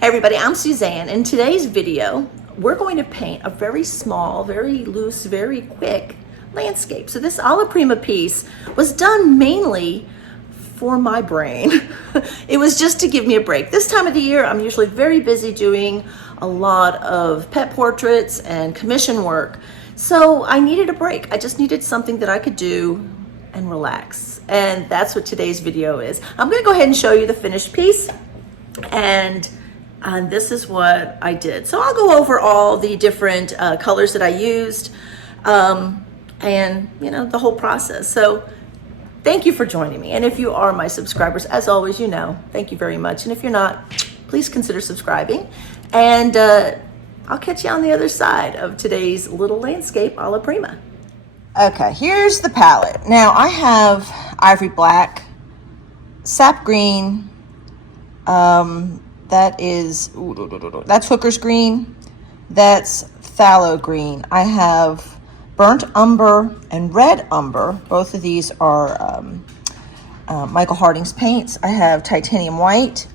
Hey everybody, I'm Suzanne. In today's video, we're going to paint a very small, very loose, very quick landscape. So this alla prima piece was done mainly for my brain. It was just to give me a break. This time of the year, I'm usually very busy doing a lot of pet portraits and commission work. So I needed a break. I just needed something that I could do and relax. And that's what today's video is. I'm gonna go ahead and show you the finished piece. And this is what I did. So I'll go over all the different colors that I used and you know, the whole process. So thank you for joining me. And if you are my subscribers, as always, you know, thank you very much. And if you're not, please consider subscribing. And I'll catch you on the other side of today's little landscape alla prima. Okay, here's the palette. Now I have ivory black, sap green, that's hooker's green, that's phthalo green. I have burnt umber and red umber. Both of these are Michael Harding's paints. I have titanium white.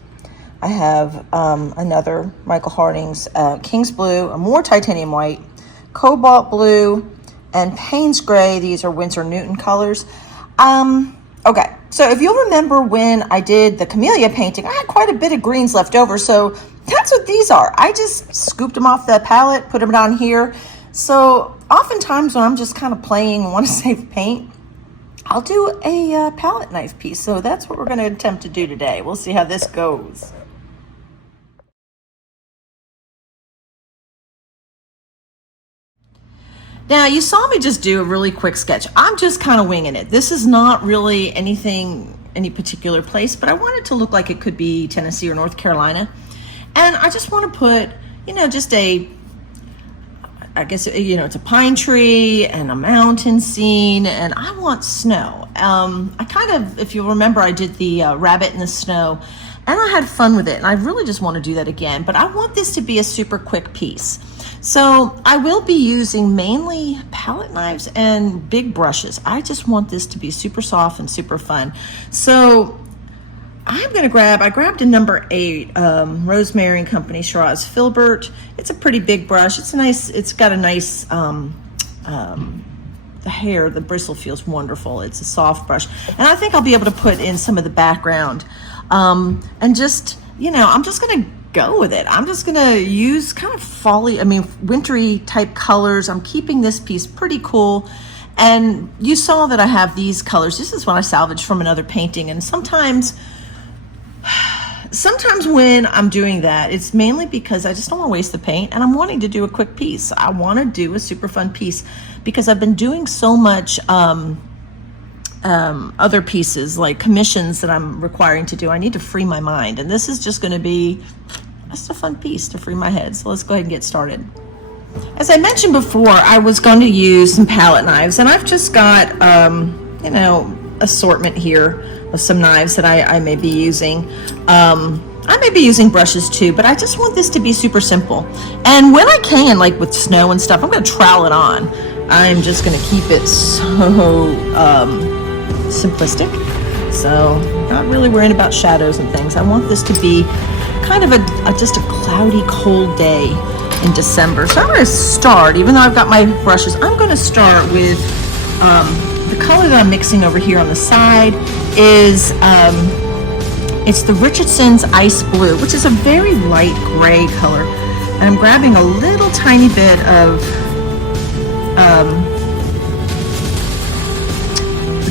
I have another Michael Harding's King's Blue, a more titanium white, cobalt blue, and Payne's gray. These are Winsor Newton colors. Okay, so if you'll remember when I did the camellia painting, I had quite a bit of greens left over, so that's what these are. I just scooped them off the palette, put them down here. So oftentimes when I'm just kind of playing and want to save paint, I'll do a palette knife piece. So that's what we're going to attempt to do today. We'll see how this goes. Now, you saw me just do a really quick sketch. I'm just kind of winging it. This is not really anything, any particular place, but I want it to look like it could be Tennessee or North Carolina. And I just want to put, you know, just I guess, you know, it's a pine tree and a mountain scene, and I want snow. I kind of, if you remember, I did the rabbit in the snow, and I had fun with it, and I really just want to do that again, but I want this to be a super quick piece. So I will be using mainly palette knives and big brushes. I just want this to be super soft and super fun. So I'm gonna I grabbed a number 8 Rosemary and Company Shiraz Filbert. It's a pretty big brush. It's nice, it's got a nice, the hair, the bristle feels wonderful. It's a soft brush. And I think I'll be able to put in some of the background. And just, you know, I'm just gonna go with it. I'm just gonna use kind of wintry type colors. I'm keeping this piece pretty cool. And you saw that I have these colors. This is what I salvaged from another painting. And sometimes when I'm doing that, it's mainly because I just don't want to waste the paint and I'm wanting to do a quick piece. I want to do a super fun piece because I've been doing so much other pieces like commissions that I'm requiring to do. I need to free my mind, and this is just going to be just a fun piece to free my head. So let's go ahead and get started. As I mentioned before, I was going to use some palette knives, and I've just got you know, assortment here of some knives that I may be using. I may be using brushes too, but I just want this to be super simple. And when I can, like with snow and stuff, I'm going to trowel it on. I'm just going to keep it so simplistic. So not really worrying about shadows and things. I want this to be kind of just a cloudy, cold day in December. So I'm going to start, even though I've got my brushes, I'm going to start with the color that I'm mixing over here on the side is it's the Richardson's Ice Blue, which is a very light gray color. And I'm grabbing a little tiny bit of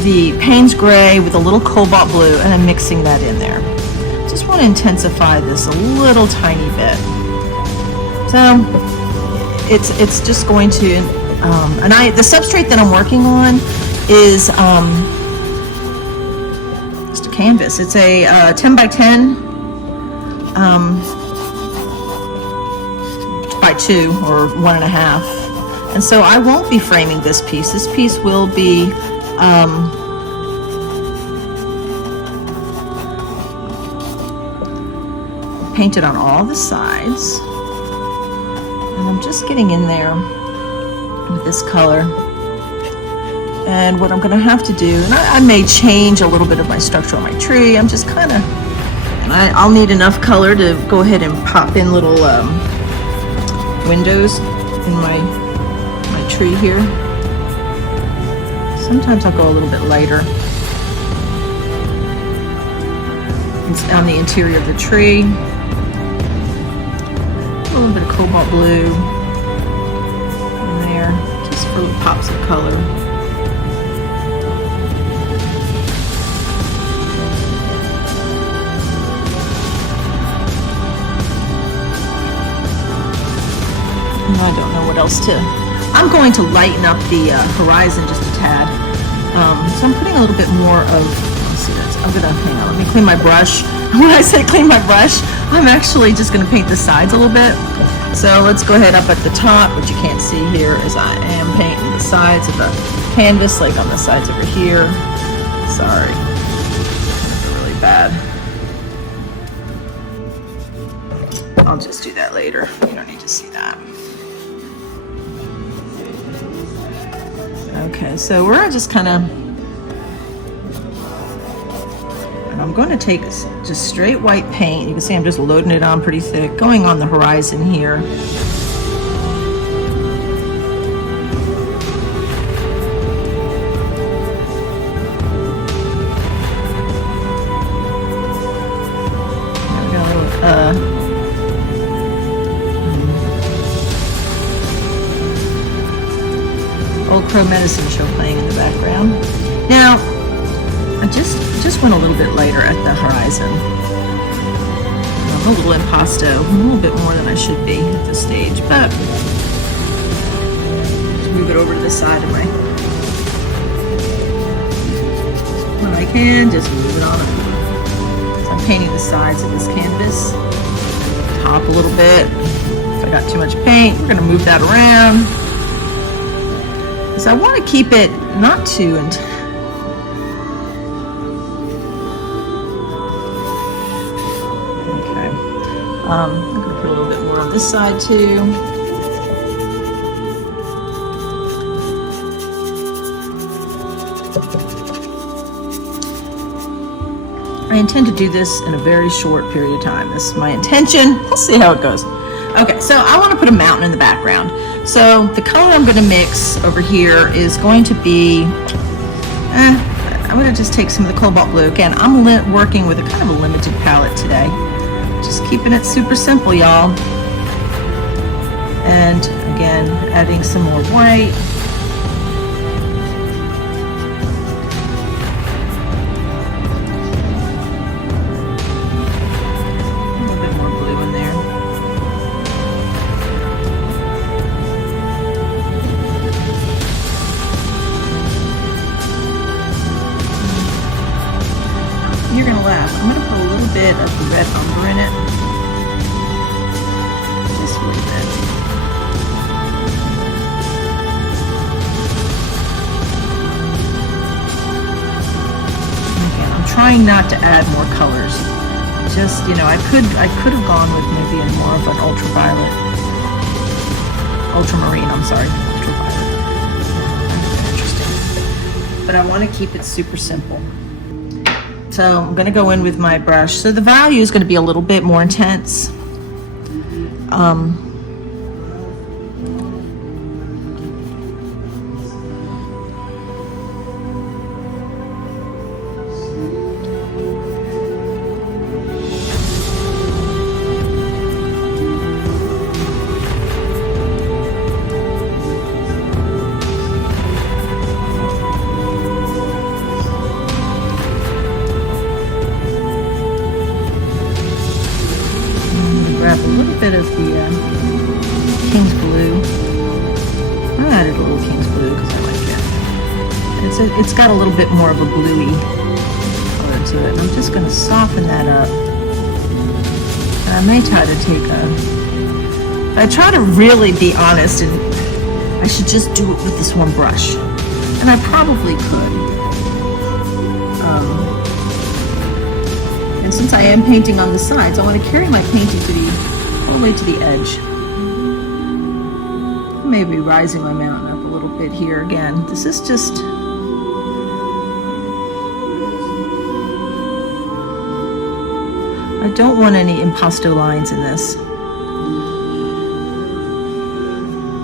the Payne's gray with a little cobalt blue, and I'm mixing that in there. Just want to intensify this a little tiny bit. So it's just going to, and the substrate that I'm working on is just a canvas. It's a 10 by 10 by 2 or 1.5. And so I won't be framing this piece. This piece will be painted on all the sides. And I'm just getting in there with this color. And what I'm going to have to do, and I may change a little bit of my structure on my tree. I'm just kind of I'll need enough color to go ahead and pop in little windows in my tree here. Sometimes I'll go a little bit lighter. It's on the interior of the tree. A little bit of cobalt blue in there, just for little pops of color. I don't know what else to. I'm going to lighten up the horizon just a tad. So I'm putting a little bit more of. Let's see. I'm gonna hang on. Let me clean my brush. When I say clean my brush, I'm actually just gonna paint the sides a little bit. So let's go ahead up at the top. What you can't see here is I am painting the sides of the canvas, like on the sides over here. Sorry, really bad. I'll just do that later. You don't need to see that. Okay, so we're just kind of, and I'm going to take just straight white paint. You can see I'm just loading it on pretty thick, going on the horizon here. There we got a little, Old Crow Medicine Show playing in the background. Now, I just went a little bit lighter at the horizon. I'm a little impasto, a little bit more than I should be at this stage, but just move it over to the side of my. When I can, just move it on over. So I'm painting the sides of this canvas, top a little bit. If I got too much paint, we're gonna move that around. So I want to keep it not too intense. Okay. I'm going to put a little bit more on this side too. I intend to do this in a very short period of time. This is my intention. We'll see how it goes. Okay, so I want to put a mountain in the background. So the color I'm going to mix over here is going to be, I'm going to just take some of the cobalt blue. Again, I'm working with a kind of a limited palette today. Just keeping it super simple, y'all. And again, adding some more white. You're gonna laugh. I'm gonna put a little bit of the red umber in it. Just a little bit. Okay, I'm trying not to add more colors. Just, you know, I could have gone with maybe more of an ultramarine, I'm sorry. Ultraviolet. Interesting. But I want to keep it super simple. So I'm going to go in with my brush. So the value is going to be a little bit more intense. Grab a little bit of the King's Blue. I added a little King's Blue because I like it. It's got a little bit more of a bluey color to it. And I'm just going to soften that up. And I may try to take I try to really be honest, and I should just do it with this one brush. And I probably could. And since I am painting on the sides, I want to carry my painting all the way to the edge. Maybe rising my mountain up a little bit here again. This is just... I don't want any impasto lines in this.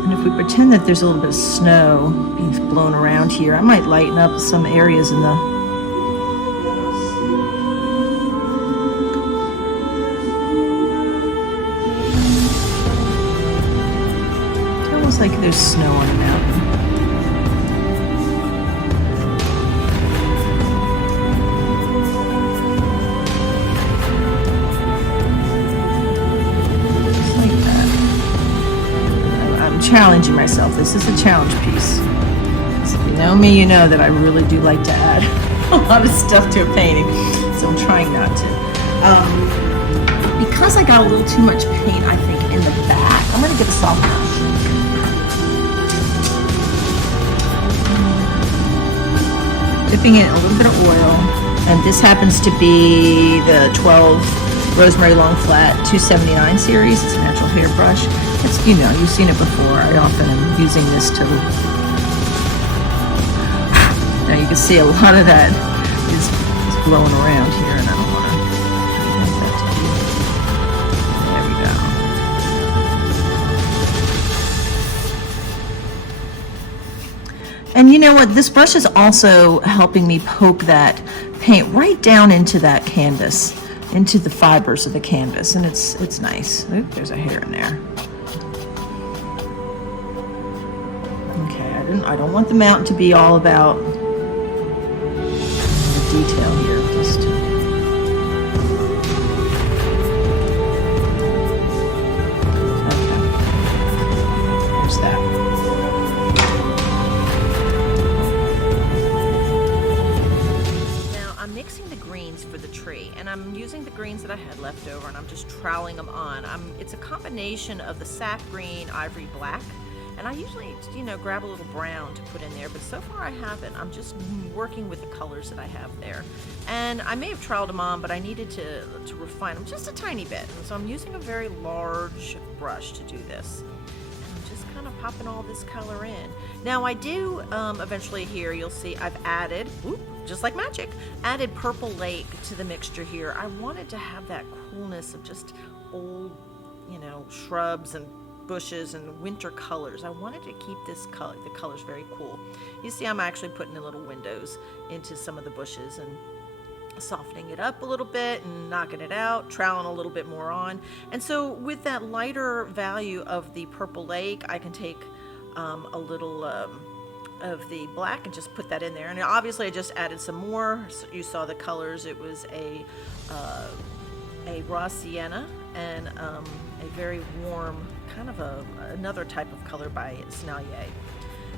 And if we pretend that there's a little bit of snow being blown around here, I might lighten up some areas in the... It's almost like there's snow on the mountain. Challenging myself. This is a challenge piece. So if you know me, you know that I really do like to add a lot of stuff to a painting, so I'm trying not to. Because I got a little too much paint, I think, in the back, I'm going to get a soft brush. Dipping in a little bit of oil, and this happens to be the 12 Rosemary Long Flat 279 series. It's a natural hair brush. It's, you know, you've seen it before. I often am using this to... Now you can see a lot of that is blowing around here, and I don't want to... There we go. And you know what? This brush is also helping me poke that paint right down into that canvas, into the fibers of the canvas, and it's nice. Oop, there's a hair in there. Okay, I don't want the mountain to be all about the detail here. Just okay. There's that. Now I'm mixing the greens for the tree, and I'm using the greens that I had left over, and I'm just troweling them on. It's a combination of the sap green, ivory black, and I usually, you know, grab a little brown to put in there, but so far I haven't. I'm just working with the colors that I have there. And I may have troweled them on, but I needed to refine them just a tiny bit. And so I'm using a very large brush to do this. And I'm just kind of popping all this color in. Now I do, eventually here, you'll see I've added, whoop, just like magic, added Purple Lake to the mixture here. I wanted to have that coolness of just old, you know, shrubs and bushes and winter colors. I wanted to keep the colors very cool. You see I'm actually putting in little windows into some of the bushes and softening it up a little bit and knocking it out, troweling a little bit more on. And so with that lighter value of the Purple Lake, I can take a little of the black and just put that in there. And obviously I just added some more. So you saw the colors. It was a raw sienna and a very warm kind of another type of color by Sennelier.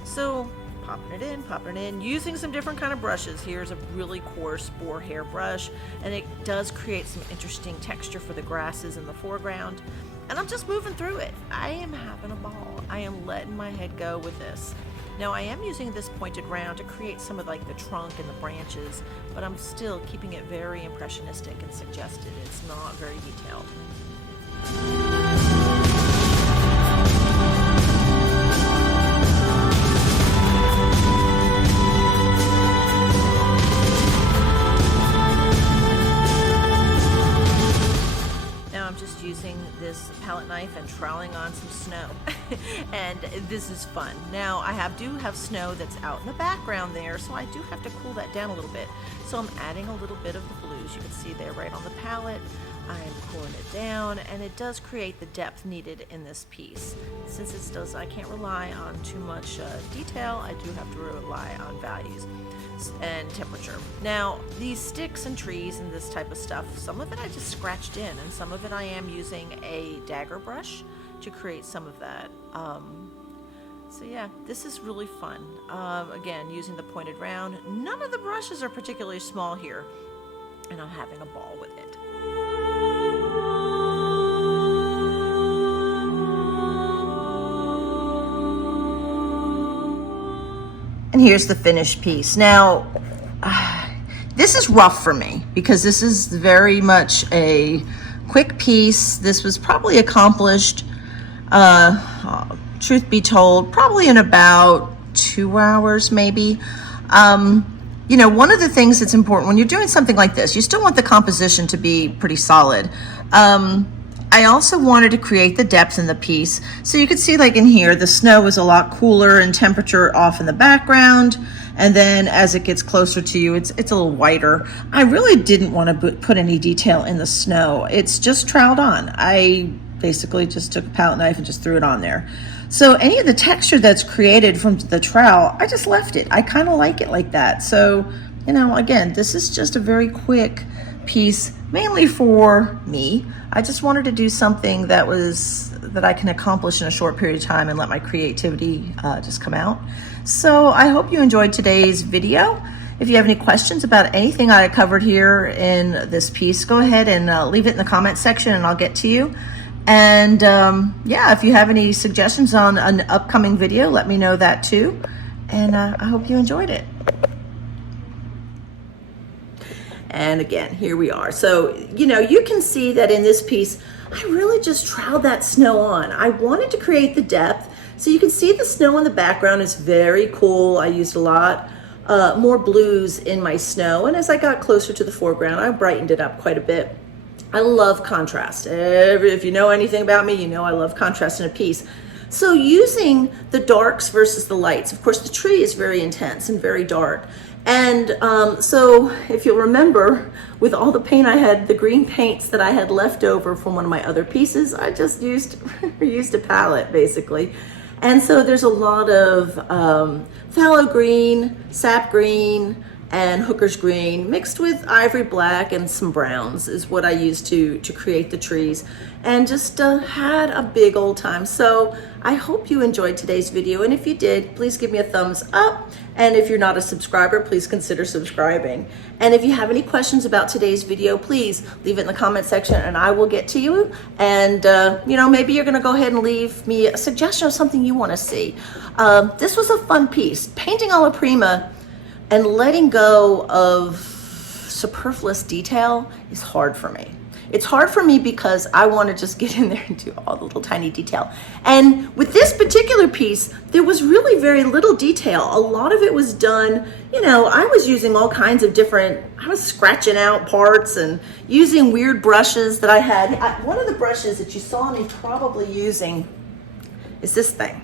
So popping it in, using some different kind of brushes. Here's a really coarse boar hair brush, and it does create some interesting texture for the grasses in the foreground. And I'm just moving through it. I am having a ball. I am letting my head go with this. Now I am using this pointed round to create some of like the trunk and the branches, but I'm still keeping it very impressionistic and suggested. It's not very detailed. Using this palette knife and troweling on some snow and this is fun. Now I do have snow that's out in the background there, so I do have to cool that down a little bit. So I'm adding a little bit of the blues. You can see there right on the palette. I am cooling it down, and it does create the depth needed in this piece. Since I can't rely on too much detail, I do have to rely on values and temperature. Now these sticks and trees and this type of stuff, some of it I just scratched in, and some of it I am using a dagger brush to create some of that. So yeah, this is really fun. Again, using the pointed round. None of the brushes are particularly small here, and I'm having a ball with it. And here's the finished piece. Now, this is rough for me because this is very much a quick piece. This was probably accomplished, truth be told, probably in about 2 hours maybe. you know, one of the things that's important when you're doing something like this, you still want the composition to be pretty solid. I also wanted to create the depth in the piece. So you could see, like in here, the snow is a lot cooler in temperature off in the background. And then as it gets closer to you, it's a little whiter. I really didn't want to put any detail in the snow. It's just troweled on. I basically just took a palette knife and just threw it on there. So any of the texture that's created from the trowel, I just left it. I kind of like it like that. So, you know, again, this is just a very quick piece, mainly for me. I just wanted to do something that I can accomplish in a short period of time and let my creativity just come out. So I hope you enjoyed today's video. If you have any questions about anything I covered here in this piece, go ahead and leave it in the comment section and I'll get to you. And yeah, if you have any suggestions on an upcoming video, let me know that too. And I hope you enjoyed it. And again, here we are. So, you know, you can see that in this piece, I really just troweled that snow on. I wanted to create the depth. So you can see the snow in the background is very cool. I used a lot more blues in my snow. And as I got closer to the foreground, I brightened it up quite a bit. I love contrast. If you know anything about me, you know I love contrast in a piece. So using the darks versus the lights, of course the tree is very intense and very dark. And so if you'll remember, with all the paint I had, the green paints that I had left over from one of my other pieces, I just used a palette basically. And so there's a lot of phthalo green, sap green, and hooker's green mixed with ivory black and some browns is what I used to create the trees, and just had a big old time. So I hope you enjoyed today's video, and if you did, please give me a thumbs up, and if you're not a subscriber, please consider subscribing. And if you have any questions about today's video, please leave it in the comment section and I will get to you. And you know, maybe you're gonna go ahead and leave me a suggestion of something you want to see. This was a fun piece. Painting alla prima and letting go of superfluous detail is hard for me. It's hard for me because I want to just get in there and do all the little tiny detail. And with this particular piece, there was really very little detail. A lot of it was done, you know, I was using all kinds of different, I was scratching out parts and using weird brushes that I had. One of the brushes that you saw me probably using is this thing.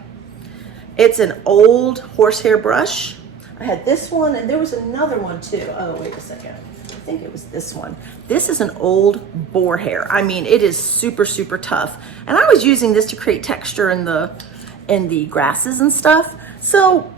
It's an old horsehair brush. I had this one, and there was another one too. Oh, wait a second. I think it was this one. This is an old boar hair. I mean, it is super, super tough. And I was using this to create texture in the grasses and stuff. So,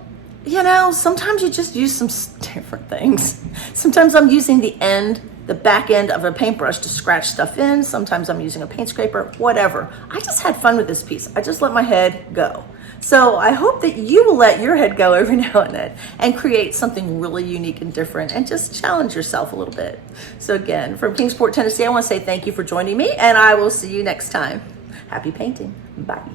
you know, sometimes you just use some different things. Sometimes I'm using the back end of a paintbrush to scratch stuff in. Sometimes I'm using a paint scraper, whatever. I just had fun with this piece. I just let my head go. So I hope that you will let your head go every now and then and create something really unique and different and just challenge yourself a little bit. So again, from Kingsport, Tennessee, I want to say thank you for joining me, and I will see you next time. Happy painting. Bye.